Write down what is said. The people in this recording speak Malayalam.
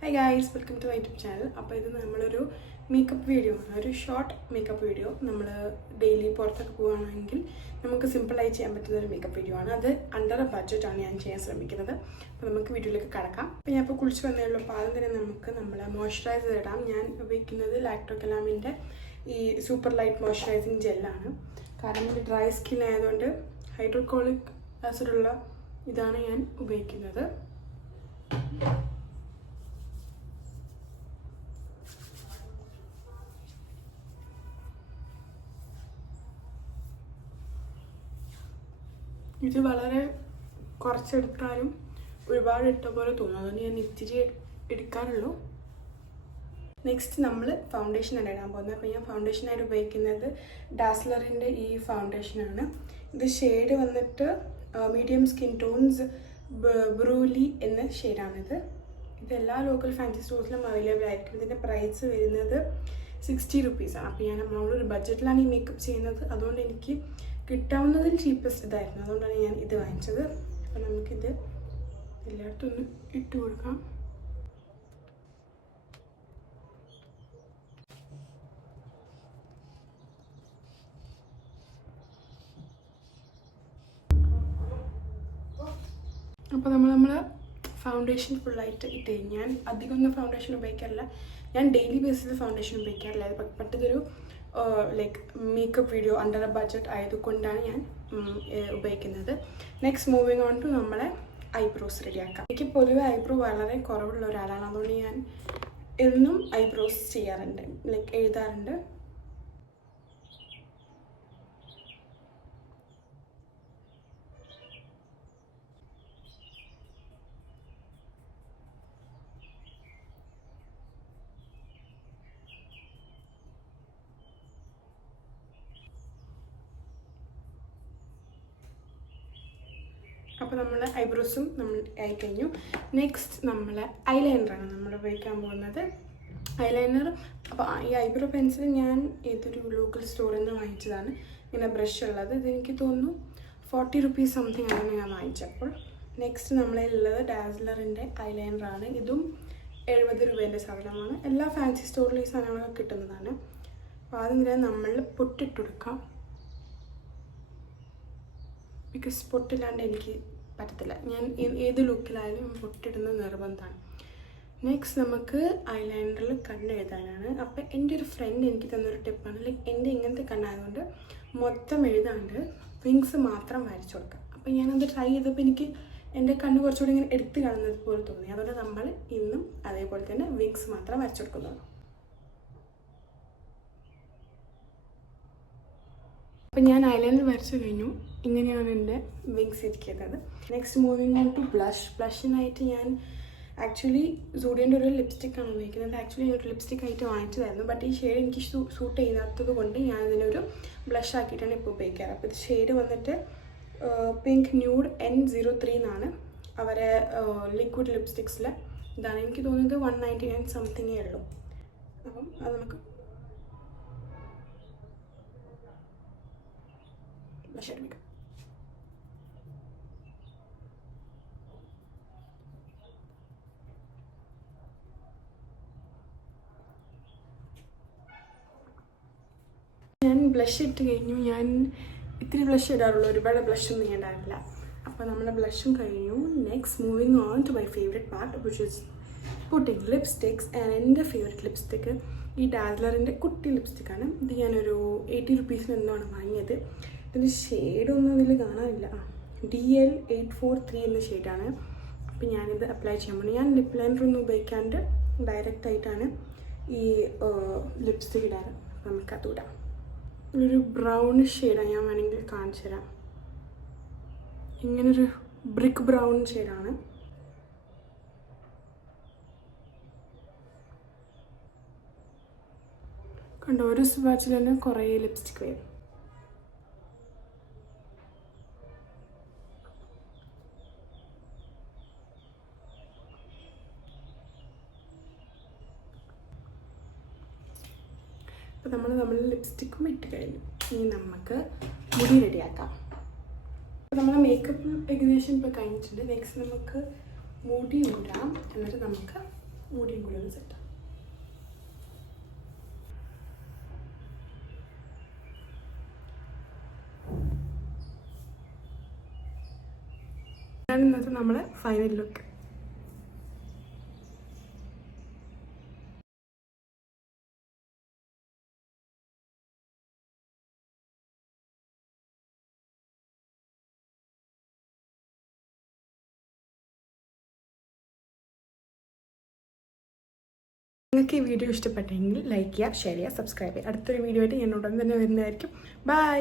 Hi guys, welcome to my YouTube channel. അപ്പോൾ ഇത് നമ്മളൊരു മേക്കപ്പ് വീഡിയോ ആണ്, ഒരു ഷോർട്ട് മേക്കപ്പ് വീഡിയോ. നമ്മൾ ഡെയിലി പുറത്തൊക്കെ പോവുകയാണെങ്കിൽ നമുക്ക് സിമ്പിളായി ചെയ്യാൻ പറ്റുന്ന ഒരു മേക്കപ്പ് വീഡിയോ ആണ്. അത് അണ്ടർ ബഡ്ജറ്റാണ് ഞാൻ ചെയ്യാൻ ശ്രമിക്കുന്നത്. അപ്പോൾ നമുക്ക് വീഡിയോയിലേക്ക് കടക്കാം. അപ്പോൾ ഞാൻ ഇപ്പോൾ കുളിച്ച് വന്നേ ഉള്ളൂ. അപ്പോൾ ആദ്യം തന്നെ നമുക്ക് നമ്മളെ മോയ്സ്ചറൈസർ ഇടാം. ഞാൻ ഉപയോഗിക്കുന്നത് ലാക്ടോകലാമിൻ്റെ ഈ സൂപ്പർ ലൈറ്റ് മോയ്സ്ചറൈസിങ് ജെല്ലാണ്. കാരണം ഇത് ഡ്രൈ സ്കിൻ ആയതുകൊണ്ട് ഹൈഡ്രോക്ലോറിക് ആസിഡുള്ള ഇതാണ് ഞാൻ ഉപയോഗിക്കുന്നത്. ഇത് വളരെ കുറച്ചെടുത്താലും ഒരുപാട് ഇട്ട പോലെ തോന്നും, അതുകൊണ്ട് ഞാൻ ഇത്തിരി എടുക്കാറുള്ളൂ. നെക്സ്റ്റ് നമ്മൾ ഫൗണ്ടേഷനാണ് ഇടാൻ പോകുന്നത്. അപ്പോൾ ഞാൻ ഫൗണ്ടേഷനായിട്ട് ഉപയോഗിക്കുന്നത് ഡാസ്ലറിൻ്റെ ഈ ഫൗണ്ടേഷനാണ്. ഇത് ഷെയ്ഡ് വന്നിട്ട് മീഡിയം സ്കിൻ ടോൺസ് ബ്രൂലി എന്ന ഷെയ്ഡാണിത്. ഇത് എല്ലാ ലോക്കൽ ഫാൻസി സ്റ്റോഴ്സിലും അവൈലബിൾ ആയിരിക്കും. ഇതിൻ്റെ പ്രൈസ് വരുന്നത് 60 റുപ്പീസാണ്. അപ്പോൾ ഞാൻ നമ്മളൊരു ബഡ്ജറ്റിലാണ് ഈ മേക്കപ്പ് ചെയ്യുന്നത്, അതുകൊണ്ട് എനിക്ക് കിട്ടാവുന്നതിൽ ചീപ്പസ്റ്റ് ഇതായിരുന്നു, അതുകൊണ്ടാണ് ഞാൻ ഇത് വാങ്ങിച്ചത്. അപ്പോൾ നമുക്കിത് എല്ലായിടത്തും ഒന്ന് ഇട്ട് കൊടുക്കാം. അപ്പോൾ നമ്മൾ ഫൗണ്ടേഷൻ ഫുള്ളായിട്ട് ഇട്ട് കഴിഞ്ഞ് ഞാൻ അധികമൊന്നും ഫൗണ്ടേഷൻ ഉപയോഗിക്കാറില്ല. ഞാൻ ഡെയിലി ബേസിൽ ഫൗണ്ടേഷൻ ഉപയോഗിക്കാറില്ല. ബട്ട് ഇതൊരു like makeup video under A budget ആയതുകൊണ്ടാണ് ഞാൻ ഉപയോഗിക്കുന്നത്. നെക്സ്റ്റ് മൂവിങ് ഓൺ ടു നമ്മളെ ഐബ്രോസ് റെഡിയാക്കാം. എനിക്ക് പൊതുവെ ഐബ്രോ വളരെ കുറവുള്ള ഒരാളാണ്, അതുകൊണ്ട് ഞാൻ എന്നും ഐബ്രോസ് ചെയ്യാറുണ്ട്, ലൈക്ക് എഴുതാറുണ്ട്. അപ്പോൾ നമ്മൾ ഐബ്രോസും നമ്മൾ ആയിക്കഴിഞ്ഞു. നെക്സ്റ്റ് നമ്മൾ ഐലൈനറാണ് നമ്മൾ ഉപയോഗിക്കാൻ പോകുന്നത്. ഐലൈനർ, അപ്പോൾ ഈ ഐബ്രോ പെൻസിൽ ഞാൻ ഏതൊരു ലോക്കൽ സ്റ്റോറിൽ നിന്ന് വാങ്ങിച്ചതാണ്. ഇങ്ങനെ ബ്രഷ് ഉള്ളത്. ഇതെനിക്ക് തോന്നുന്നു 40 റുപ്പീസ് സംതിങ് ആണ് ഞാൻ വാങ്ങിച്ചപ്പോൾ. നെക്സ്റ്റ് നമ്മളുള്ളത് ഡാസ്ലറിൻ്റെ ഐലൈനറാണ്. ഇതും 70 രൂപേൻ്റെ സാധനമാണ്. എല്ലാ ഫാൻസി സ്റ്റോറിലും ഈ സാധനങ്ങളൊക്കെ കിട്ടുന്നതാണ്. അപ്പോൾ ആദ്യം തന്നെ നമ്മൾ പൊട്ടിട്ട് കൊടുക്കാം, ബിക്കോസ് പൊട്ടില്ലാണ്ട് എനിക്ക് പറ്റത്തില്ല. ഞാൻ ഏത് ലുക്കിലായാലും പൊട്ടിടുന്നത് നിർബന്ധമാണ്. നെക്സ്റ്റ് നമുക്ക് ഐലൈനറിൽ കണ്ണെഴുതാനാണ്. അപ്പോൾ എൻ്റെ ഒരു ഫ്രണ്ട് എനിക്ക് തന്നൊരു ടിപ്പാണ്, ലൈക്ക് എൻ്റെ ഇങ്ങനത്തെ കണ്ണായതുകൊണ്ട് മൊത്തം എഴുതാണ്ട് വിങ്സ് മാത്രം വരച്ചു കൊടുക്കാം. അപ്പോൾ ഞാനത് ട്രൈ ചെയ്തപ്പോൾ എനിക്ക് എൻ്റെ കണ്ണ് കുറച്ചുകൂടി ഇങ്ങനെ എടുത്ത് കാണുന്നത് പോലെ തോന്നി. അതുകൊണ്ട് നമ്മൾ ഇന്നും അതേപോലെ തന്നെ വിങ്സ് മാത്രം വരച്ചു കൊടുക്കുന്നുള്ളൂ. അപ്പം ഞാൻ ഐലൈനർ വരച്ചു കഴിഞ്ഞു. ഇങ്ങനെയാണ് എൻ്റെ വിങ്സ് ഇരിക്കുന്നത്. നെക്സ്റ്റ് മൂവിങ് ഓൺ ടു ബ്ലഷിനായിട്ട് ഞാൻ ആക്ച്വലി സൂഡിയൻ്റെ ഒരു ലിപ്സ്റ്റിക്കാണ് ഉപയോഗിക്കുന്നത്. ആക്ച്വലി ഞാനൊരു ലിപ്സ്റ്റിക് ആയിട്ട് വാങ്ങിച്ചതായിരുന്നു, ബട്ട് ഈ ഷെയ്ഡ് എനിക്ക് സൂട്ട് ചെയ്യാത്തത് കൊണ്ട് ഞാൻ ഇതിനൊരു ബ്ലഷ് ആക്കിയിട്ടാണ് ഇപ്പോൾ ഉപയോഗിക്കാറ്. അപ്പോൾ ഇത് ഷെയ്ഡ് വന്നിട്ട് പിങ്ക് ന്യൂഡ് N03 എന്നാണ് അവരെ ലിക്വിഡ് ലിപ്സ്റ്റിക്സിൽ. ഇതാണ് എനിക്ക് തോന്നുന്നത് 199 സംതിങ്ങേ ഉള്ളൂ. അപ്പം അത് നമുക്ക് ബ്ലഷ് എടുക്കാം. ഞാൻ ബ്ലഷ് ഇട്ട് കഴിഞ്ഞു. ഞാൻ ഇത്തിരി ബ്ലഷ് ഇടാറുള്ളൂ, ഒരുപാട് ബ്ലഷൊന്നും ഞാൻ ഇടാറില്ല. അപ്പോൾ നമ്മുടെ ബ്ലഷും കഴിഞ്ഞു. Next moving on to my favourite part, which is putting lipsticks. And എൻ്റെ ഫേവറേറ്റ് ലിപ്സ്റ്റിക്ക് ഈ ഡാസ്ലറിൻ്റെ കുട്ടി ലിപ്സ്റ്റിക്കാണ്. ഇത് ഞാനൊരു 80 റുപ്പീസിന് എന്താണ് വാങ്ങിയത്. ഇതിൻ്റെ ഷെയ്ഡൊന്നും ഇതിൽ കാണാനില്ല. DL843 എന്ന ഷെയ്ഡാണ്. അപ്പോൾ ഞാനിത് അപ്ലൈ ചെയ്യാൻ പോകുന്നത്. ഞാൻ ലിപ്പ് ലൈനറൊന്നും ഉപയോഗിക്കാണ്ട് ഡയറക്റ്റായിട്ടാണ് ഈ ലിപ്സ്റ്റിക് ഇടാറ്. അപ്പോൾ നമുക്കത് ഇടാം. ഒരു ബ്രൗൺ ഷെയ്ഡാണ്, ഞാൻ വേണമെങ്കിൽ കാണിച്ചു തരാം. ഇങ്ങനൊരു ബ്രിക്ക് ബ്രൗൺ ഷെയ്ഡാണ്. കണ്ടോ, ഒരു സ്വാച്ചിൽ തന്നെ കുറേ ലിപ്സ്റ്റിക് വരും. അപ്പോൾ നമ്മൾ ലിപ്സ്റ്റിക്കും ഇട്ട് കഴിഞ്ഞു. ഇനി നമുക്ക് മുടി റെഡിയാക്കാം. അപ്പോൾ നമ്മൾ മേക്കപ്പ് ഏകദേശം ഇപ്പോൾ കഴിഞ്ഞിട്ടുണ്ട്. നെക്സ്റ്റ് നമുക്ക് മുടി ഊരാം, എന്നിട്ട് നമുക്ക് മുടിയും കൂടി ഒന്ന് സെറ്റാം. ഞാൻ ഇന്നത്തെ നമ്മളെ ഫൈനൽ ലുക്ക്. നിങ്ങൾക്ക് ഈ വീഡിയോ ഇഷ്ടപ്പെട്ടെങ്കിൽ ലൈക്ക് ചെയ്യുക, ഷെയർ ചെയ്യുക, സബ്സ്ക്രൈബ് ചെയ്യുക. അടുത്തൊരു വീഡിയോ ആയിട്ട് ഞാൻ ഉടൻ തന്നെ വരുന്നതായിരിക്കും. ബൈ.